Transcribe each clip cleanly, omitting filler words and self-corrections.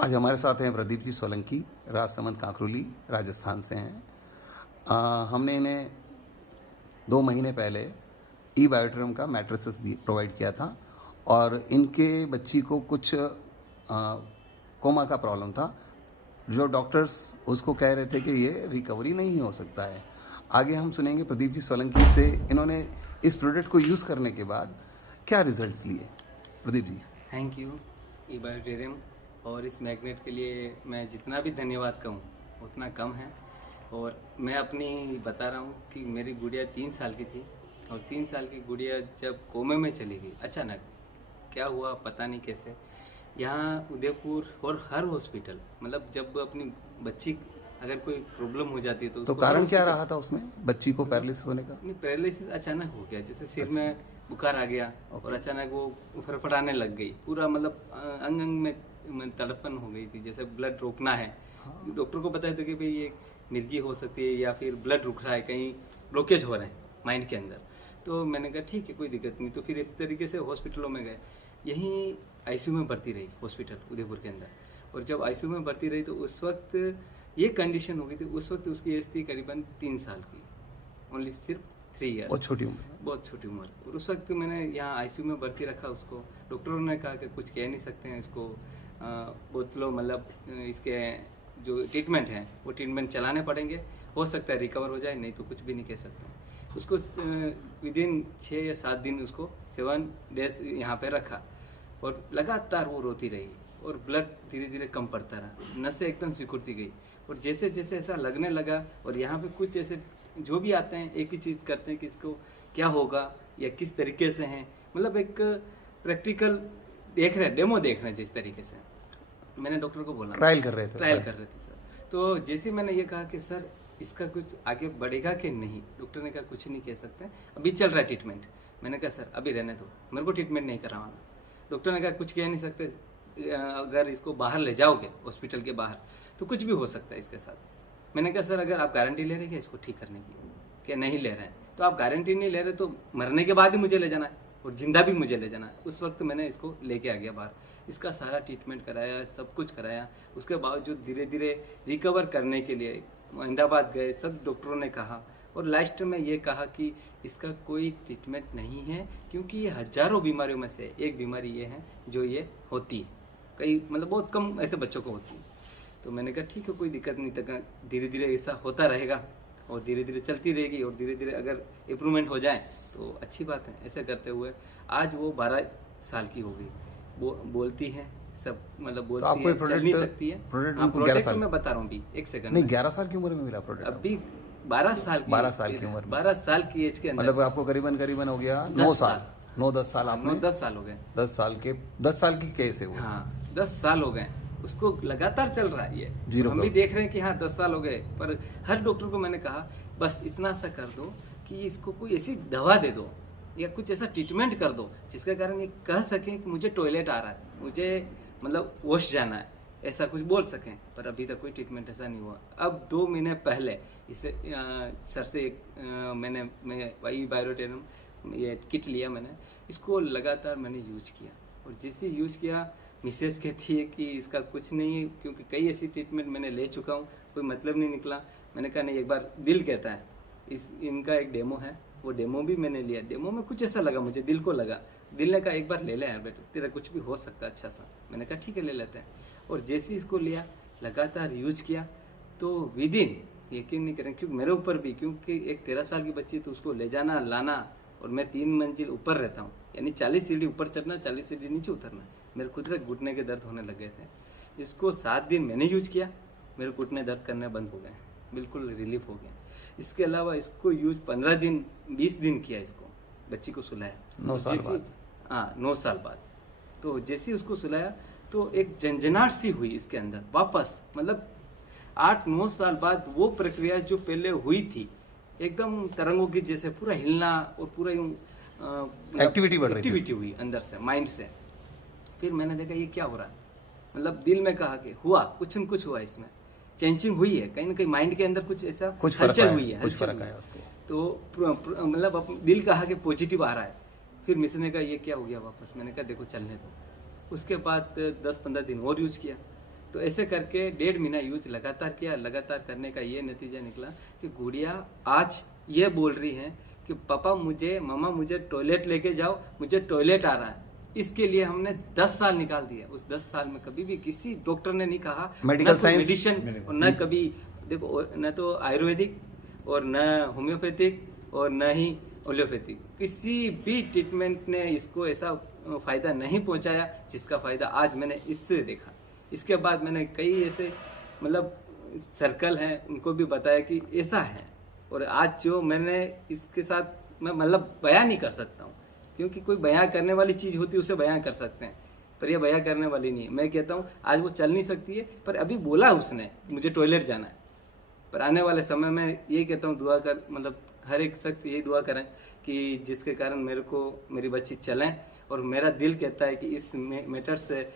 आज हमारे साथ हैं प्रदीप जी सोलंकी, राजसमंद कांकरोली, राजस्थान से हैं। हमने इन्हें 2 महीने पहले ई बायोट्रम का मैट्रिसेस प्रोवाइड किया था और इनके बच्ची को कुछ कोमा का प्रॉब्लम था, जो डॉक्टर्स उसको कह रहे थे कि ये रिकवरी नहीं हो सकता है। आगे हम सुनेंगे प्रदीप जी सोलंकी से, इन्होंने इस प्रोडक्ट को यूज़ करने के बाद क्या रिजल्ट्स लिए। प्रदीप जी। थैंक यू ई बायोटेरियम, और इस मैग्नेट के लिए मैं जितना भी धन्यवाद कहूँ उतना कम है। और मैं अपनी बता रहा हूँ कि मेरी गुड़िया 3 साल की थी और 3 साल की गुड़िया जब कोमे में चली गई, अचानक क्या हुआ पता नहीं कैसे, यहाँ उदयपुर और हर हॉस्पिटल, मतलब जब अपनी बच्ची अगर कोई प्रॉब्लम हो जाती है तो तो कारण क्या रहा था उसमें, बच्ची को पैरालिसिस होने का? पैरालिसिस अचानक हो गया, जैसे सिर में बुखार आ गया और अचानक वो फड़फड़ाने लग गई, पूरा मतलब अंग अंग में तड़पन हो गई थी, जैसे ब्लड रोकना है। डॉक्टर को बताया था कि भाई ये मिर्गी हो सकती है या फिर ब्लड रुक रहा है, कहीं ब्लॉकेज हो रहे हैं माइंड के अंदर। तो मैंने कहा ठीक है, कोई दिक्कत नहीं। तो फिर इस तरीके से हॉस्पिटलों में गए, यहीं आईसीयू में भर्ती रही हॉस्पिटल उदयपुर के अंदर। और जब आईसीयू में भर्ती रही तो उस वक्त ये कंडीशन हो गई थी, उस वक्त उसकी एज थी करीबन 3 साल की, ओनली सिर्फ 3 ईयर्स, बहुत छोटी उम्र, बहुत छोटी उम्र। और उस वक्त मैंने यहाँ आईसीयू में भर्ती रखा उसको। डॉक्टरों ने कहा कि कुछ कह नहीं सकते हैं इसको, बोतलों मतलब इसके जो ट्रीटमेंट है वो ट्रीटमेंट चलाने पड़ेंगे, हो सकता है रिकवर हो जाए, नहीं तो कुछ भी नहीं कह सकते हैं। उसको विदिन 6 या 7 दिन उसको 7 डेज यहाँ पे रखा और लगातार वो रोती रही और ब्लड धीरे धीरे कम पड़ता रहा, नसें एकदम सिकुड़ती गई। और जैसे जैसे ऐसा लगने लगा, और यहाँ पे कुछ ऐसे जो भी आते हैं एक ही चीज़ करते हैं कि इसको क्या होगा या किस तरीके से हैं, मतलब एक प्रैक्टिकल देख रहे हैं, डेमो देख रहे हैं। जिस तरीके से मैंने डॉक्टर को बोला, ट्रायल कर रहे थे सर। तो जैसे मैंने ये कहा कि सर इसका कुछ आगे बढ़ेगा कि नहीं, डॉक्टर ने कहा कुछ नहीं कह सकते, अभी चल रहा है ट्रीटमेंट। मैंने कहा सर अभी रहने दो, मेरे को ट्रीटमेंट नहीं करवाना। डॉक्टर ने कहा कुछ कह नहीं सकते, अगर इसको बाहर ले जाओगे हॉस्पिटल के बाहर तो कुछ भी हो सकता है इसके साथ। मैंने कहा सर अगर आप गारंटी ले रहे हैं इसको ठीक करने की, क्या नहीं ले रहे हैं, तो आप गारंटी नहीं ले रहे तो मरने के बाद ही मुझे ले जाना है और जिंदा भी मुझे ले जाना है। उस वक्त मैंने इसको लेके आ गया बाहर, इसका सारा ट्रीटमेंट कराया, सब कुछ कराया। उसके बावजूद धीरे धीरे रिकवर करने के लिए अहमदाबाद गए, सब डॉक्टरों ने कहा और लास्ट में ये कहा कि इसका कोई ट्रीटमेंट नहीं है, क्योंकि ये हजारों बीमारियों में से एक बीमारी ये है जो ये होती है, कई मतलब बहुत कम ऐसे बच्चों को होती है। तो मैंने कहा ठीक है कोई दिक्कत नहीं, तक धीरे धीरे ऐसा होता रहेगा और धीरे धीरे चलती रहेगी और धीरे धीरे अगर इम्प्रूवमेंट हो जाए तो अच्छी बात है। ऐसे करते हुए आज वो 12 साल की हो गई, वो बोलती है सब, मतलब बोलती तो है, चल नहीं सकती है। प्रोडक्ट मैं बता रहा हूँ अभी एक सेकंड नहीं, 11 साल की उम्र में मिला प्रोडक्ट, अभी 12 साल की उम्र, 12 साल की एज के अंदर, मतलब आपको करीबन हो गया 9 साल, 9-10 साल आपने, 10 साल हो गए, 10 साल की कैसे हुए? हाँ 10 साल हो गए, उसको लगातार चल रहा है ये। हम भी देख रहे हैं कि हाँ 10 साल हो गए, पर हर डॉक्टर को मैंने कहा बस इतना सा कर दो कि इसको कोई ऐसी दवा दे दो या कुछ ऐसा ट्रीटमेंट कर दो जिसका कारण ये कह सकें कि मुझे टॉयलेट आ रहा है, मुझे मतलब वॉश जाना है, ऐसा कुछ बोल सकें। पर अभी तक कोई ट्रीटमेंट ऐसा नहीं हुआ। अब 2 महीने पहले इसे सर से मैं वाई बायोटेरियम ये किट लिया मैंने, इसको लगातार मैंने यूज किया और जैसे यूज किया मिसेस कहती है कि इसका कुछ नहीं है, क्योंकि कई ऐसी ट्रीटमेंट मैंने ले चुका हूँ, कोई मतलब नहीं निकला। मैंने कहा नहीं, एक बार दिल कहता है, इनका एक डेमो है, वो डेमो भी मैंने लिया। डेमो में कुछ ऐसा लगा मुझे, दिल को लगा, दिल ने कहा एक बार ले ले यार बेटा, तेरा कुछ भी हो सकता है अच्छा सा। मैंने कहा ठीक है ले लेते हैं। और जैसे इसको लिया, लगातार यूज किया, तो विदिन, यकीन नहीं करें क्योंकि मेरे ऊपर भी, क्योंकि एक 13 साल की बच्ची तो उसको ले जाना लाना, और मैं 3 मंजिल ऊपर रहता हूँ, यानी 40 सीढ़ी ऊपर चढ़ना, 40 सीढ़ी नीचे उतरना, मेरे खुद के घुटने के दर्द होने लग गए थे। इसको 7 दिन मैंने यूज किया, मेरे घुटने दर्द करने बंद हो गए, बिल्कुल रिलीफ हो गया। इसके अलावा इसको यूज 15 दिन 20 दिन किया, इसको बच्ची को सुलाया 9 साल बाद, हाँ 9 साल बाद। तो जैसे उसको सुलाया तो एक झंझनाहट सी हुई इसके अंदर वापस, मतलब 8-9 साल बाद वो प्रक्रिया जो पहले हुई थी, एकदम तरंगों की जैसे पूरा हिलना और पूरा एक्टिविटी बढ़ रही एक्टिविटी हुई अंदर से, माइंड से। फिर मैंने देखा ये क्या हो रहा है, मतलब दिल में कहा कि हुआ कुछ न कुछ हुआ, इसमें चेंजिंग हुई है, कहीं ना कहीं माइंड के अंदर कुछ ऐसा हलचल हुई है, कुछ फर्क आया उसको। तो मतलब दिल कहा कि पॉजिटिव आ रहा है। फिर मिसेस ने कहा ये क्या हो गया वापस, मैंने कहा देखो चलने दो। उसके बाद 10-15 दिन और यूज किया, तो ऐसे करके 1.5 महीना यूज लगातार किया। लगातार करने का ये नतीजा निकला कि गुड़िया आज ये बोल रही है कि पापा मम्मा मुझे टॉयलेट लेके जाओ, मुझे टॉयलेट आ रहा है। इसके लिए हमने 10 साल निकाल दिए। उस 10 साल में कभी भी किसी डॉक्टर ने नहीं कहा, मेडिकल साइंस मेडिसिन, और न कभी देखो, न तो आयुर्वेदिक और न होम्योपैथिक और न ही ओलियोपैथिक, किसी भी ट्रीटमेंट ने इसको ऐसा फायदा नहीं पहुंचाया जिसका फायदा आज मैंने इससे देखा। इसके बाद मैंने कई ऐसे मतलब सर्कल हैं उनको भी बताया कि ऐसा है, और आज जो मैंने इसके साथ मैं मतलब बयां नहीं कर सकता हूँ, क्योंकि कोई बयां करने वाली चीज़ होती है उसे बयां कर सकते हैं, पर ये बयां करने वाली नहीं है। मैं कहता हूँ आज वो चल नहीं सकती है, पर अभी बोला उसने मुझे टॉयलेट जाना है, पर आने वाले समय में यही कहता हूँ दुआ कर, मतलब हर एक शख्स यही दुआ करें कि जिसके कारण मेरी बच्ची चलें, और मेरा दिल कहता है कि इस मैटर से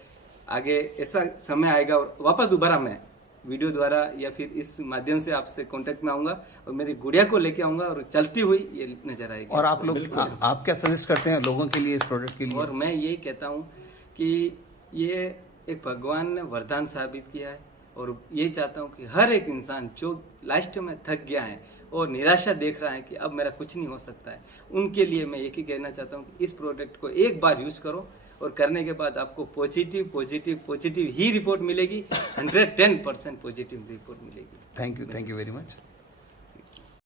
आगे ऐसा समय आएगा और वापस दोबारा मैं वीडियो द्वारा या फिर इस माध्यम से आपसे कांटेक्ट में आऊंगा और मेरी गुड़िया को लेके आऊंगा और चलती हुई ये नजर आएगी। और आप लोग आप क्या सजेस्ट करते हैं लोगों के लिए इस प्रोडक्ट के लिए? और मैं यही कहता हूँ कि ये एक भगवान ने वरदान साबित किया है, और यही चाहता हूँ कि हर एक इंसान जो लास्ट में थक गया है और निराशा देख रहा है कि अब मेरा कुछ नहीं हो सकता है, उनके लिए मैं एक ही कहना चाहता हूँ कि इस प्रोडक्ट को एक बार यूज करो, और करने के बाद आपको पॉजिटिव ही रिपोर्ट मिलेगी। 110% पॉजिटिव रिपोर्ट मिलेगी। Thank you very much.